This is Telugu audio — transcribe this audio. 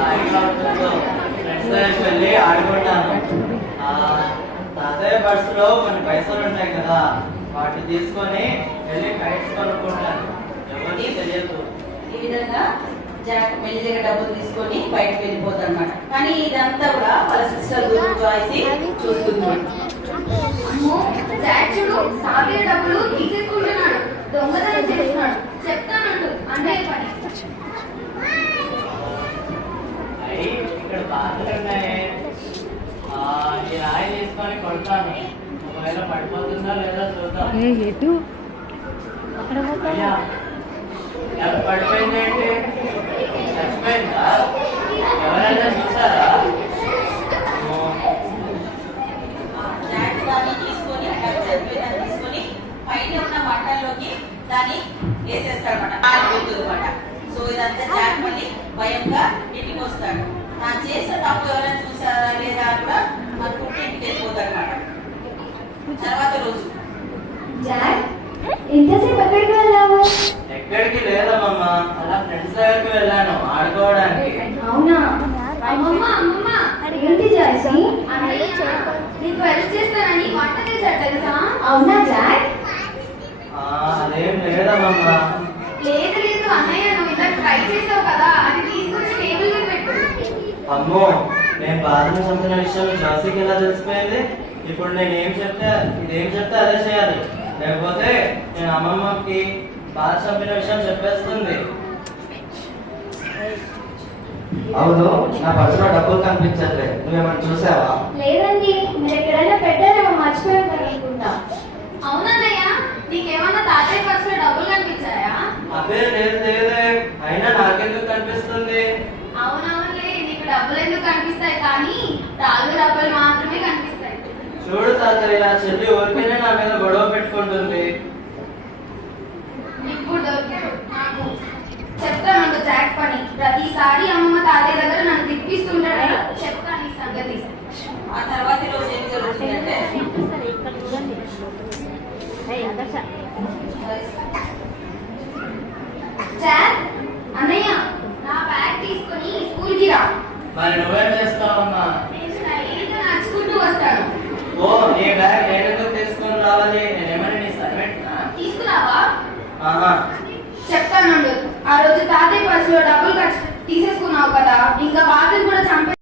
హాయిగా ఉంటుందో ఫ్రెండ్స్ దగ్గరికి వెళ్ళి ఆడుకుంటాను. తాతయ్య పర్సులో కొన్ని పైసలు ఉంటాయి కదా, వాటిని తీసుకొని వెళ్ళి కైట్స్ కొనుక్కుంటాను. ఎవరికి తెలియదు. ఈ విధంగా జాక్ మెల్లిగా డబ్బులు తీసుకొని బయటకు వెళ్ళిపోతాడు అనమాట. కానీ ఇదంతా కూడా వాళ్ళ సిస్టర్ జాయిస్ చూస్తుంది. జాక్ చూడు, తాతయ్య డబ్బులు తీసేసుకుంటున్నాడు, దొంగతనం చేస్తున్నాడు, చెప్తానంటు అన్నయ్య పని. ఇక్కడ బాధలు ఉన్నాయి. ఈ రాయి తీసుకొని కొడతాను. ఒకవేళ పడిపోతుందా లేదా చూద్దాం. పడిపోయింది ఏంటి? చచ్చిపోయిందా? ఎవరైనా చూసారా? జాక్ దాన్ని తీసుకొని తీసుకొని పైన ఉన్న మంటల్లోకి దాన్ని వేసేస్తాడనమాట. అనమాట. సో ఇదంతా జాక్ మళ్ళీ భయంగా ఇంటికి వస్తాడు. తాను చేసిన తప్పు ఎవరైనా చూసారా లేదా కూడా అనుకుంటే ఇంటికి వెళ్ళిపోతాడు అనమాట. తర్వాత రోజు జాక్, ఎంతసేపు ఎక్కడికి వెళ్ళావు? ఎక్కడికి లేదమ్మా, అలా ఫ్రెండ్స్ దగ్గరికి వెళ్ళాను ఆడుకోవడానికి. అవునా? అమ్మమ్మ అమ్మమ్మ, ఏంటి జాసి? నీకు హెల్ప్ చేస్తానని వంట చేశాడు తెలుసా? అవునా జాక్? అదేం లేదమ్మా. లేదు లేదు అన్నయ్య, నువ్వు ఇలా ట్రై చేసావు కదా, అది తీసుకొచ్చి టేబుల్ మీద పెట్టు. అమ్మో, నేను బాధను చంపిన విషయం జాసికి ఎలా తెలిసిపోయింది? ఇప్పుడు ఇదేం చెప్తే అదే చేయాలి, లేకపోతే నేను అమ్మమ్మకి బాధ చంపిన విషయం చెప్పేస్తుంది. అవును, నా పర్సులో డబ్బులు కనిపించట్లేదు, నువ్వేమన్నా చూసావా? లేదండి, మీరు ఎక్కడైనా పెట్టారేమో, మర్చిపోయారు అనుకుంటా. అవునన్నయ్య, నీకేమన్నా తాతయ్య పర్సులో డబ్బులు కనిపించాయా? అదే లేదే, అయినా నాకెందుకు కనిపిస్తుంది? అవునవునులే, నీకు డబ్బులు ఎందుకు కనిపిస్తాయి, కానీ తాళ్ళు డబ్బులు మాత్రమే కనిపిస్తాయి. చూడు తాతయ్య, చెల్లి ఊరికేనే నా మీద గొడవ పెట్టుకుంటుంది. ఇప్పుడు దొరికాడు నాకు. చెప్తాను జాక్ పని, ప్రతిసారి అమ్మమ్మ తాతయ్య దగ్గర నన్ను తిప్పిస్తుంటాడు. చెప్తాను ఈ సంగతి. ఆ తర్వాత రోజు ఏం జరుగుతుందంటే జాక్, అన్నయ్య నా బ్యాగ్ తీసుకొని స్కూల్ కి రా. మరి నువ్వేం చేస్తావమ్మా? నేను స్టైల్గా నడుచుకుంటూ వస్తాను. ఓ, నీ బ్యాగ్ నేను ఎందుకు తీసుకొని రావాలి? నేనేమన్నా నీ సర్వెంట్నా? తీసుకురావా? ఆహా, చెప్తాను. ఆ రోజు తాతయ్య పర్సులో డబ్బులు తీసేసుకున్నావు కదా, ఇంకా బాధలు కూడా చంపే